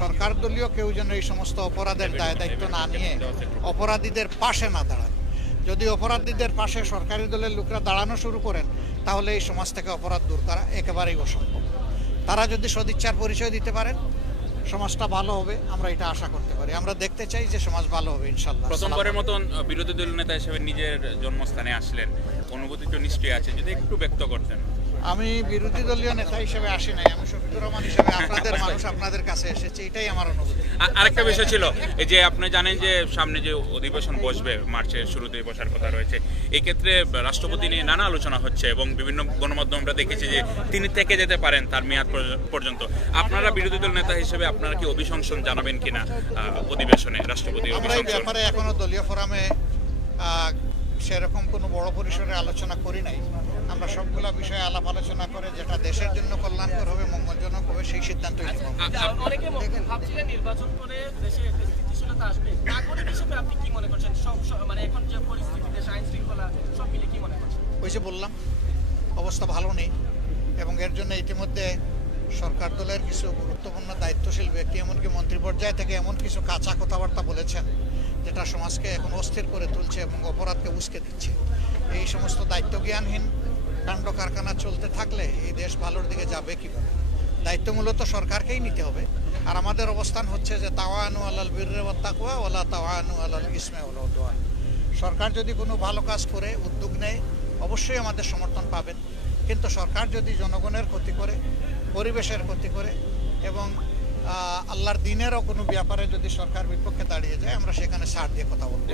সরকার দলীয় কেউ যেন এই সমস্ত অপরাধের দায় দায়িত্ব না নিয়ে অপরাধীদের পাশে না দাঁড়ান। যদি অপরাধীদের পাশে সরকারি দলের লোকরা দাঁড়ানো শুরু করেন তাহলে এই সমাজ থেকে অপরাধ দূর করা একেবারেই অসম্ভব। তারা যদি সদিচ্ছার পরিচয় দিতে পারেন সমাজটা ভালো হবে, আমরা এটা আশা করতে পারি। আমরা দেখতে চাই যে সমাজ ভালো হবে ইনশাল্লাহ। প্রথমবারের মতন বিরোধী দল নেতা হিসেবে নিজের জন্মস্থানে আসলেন, অনুভূতি তো নিশ্চয়ই আছে, যদি একটু ব্যক্ত করতেন। আমি বিরোধী দলীয় নেতা হিসেবে আসি নাই, আমি শফিকুর রহমান হিসেবে আপনাদের মানুষ আপনাদের কাছে এসেছি, এটাই আমার অনুভূতি। আরেকটা বিষয় ছিল, এই যে আপনি জানেন যে সামনে যে অধিবেশন বসবে, মার্চের শুরুতেই বসার কথা রয়েছে, এই ক্ষেত্রে রাষ্ট্রপতি নিয়ে নানা আলোচনা হচ্ছে এবং বিভিন্ন গণমাধ্যম আমরা দেখেছি যে তিনি থেকে যেতে পারেন তার মেয়াদ পর্যন্ত। আপনারা বিরোধী দল নেতা হিসেবে আপনারা কি অভিশংসন জানাবেন কিনা অধিবেশনে রাষ্ট্রপতির আমরা এই অভিশংসন? ব্যাপারে এখনো দলীয় ফোরামে সেরকম কোনো বড় পরিসরে আলোচনা করি নাই। আমরা সবগুলা বিষয়ে আলাপ আলোচনা করে যেটা দেশের জন্য কল্যাণকর হবে, মঙ্গলজনক হবে, সেই সিদ্ধান্তই নেব। অনেকে ভাবছিলেন নির্বাচন করে দেশে একটা স্থিতিশীলতা আসবে, নাগরিক হিসেবে আপনি কি মনে করছেন? মানে এখন যে পরিস্থিতি, দেশ আইন শৃঙ্খলা সব মিলে কি মনে করছেন? ওই যে বললাম, অবস্থা ভালো নেই এবং এর জন্য ইতিমধ্যে সরকার দলের কিছু গুরুত্বপূর্ণ দায়িত্বশীল ব্যক্তি এমনকি মন্ত্রী পর্যায় থেকে এমন কিছু কাঁচা কথাবার্তা বলেছেন যেটা সমাজকে এখন অস্থির করে তুলছে এবং অপরাধকে উস্কে দিচ্ছে। এই সমস্ত দায়িত্বজ্ঞানহীন কাণ্ড কারখানা চলতে থাকলে এই দেশ ভালোর দিকে যাবে কীভাবে? দায়িত্ব মূলত সরকারকেই নিতে হবে। আর আমাদের অবস্থান হচ্ছে যে তাওয়ানু আলাল বিররি ওয়াত তাকওয়া ওয়ালা তাওয়ানু আলাল ইসমি ওয়াল উদওয়ান। সরকার যদি কোনো ভালো কাজ করে, উদ্যোগ নেয়, অবশ্যই আমাদের সমর্থন পাবেন। কিন্তু সরকার যদি জনগণের ক্ষতি করে, পরিবেশের ক্ষতি করে এবং আল্লাহর দিনেরও কোনো ব্যাপারে যদি সরকার বিপক্ষে দাঁড়িয়ে যায়, আমরা সেখানে ছাড় দিয়ে কথা বলব।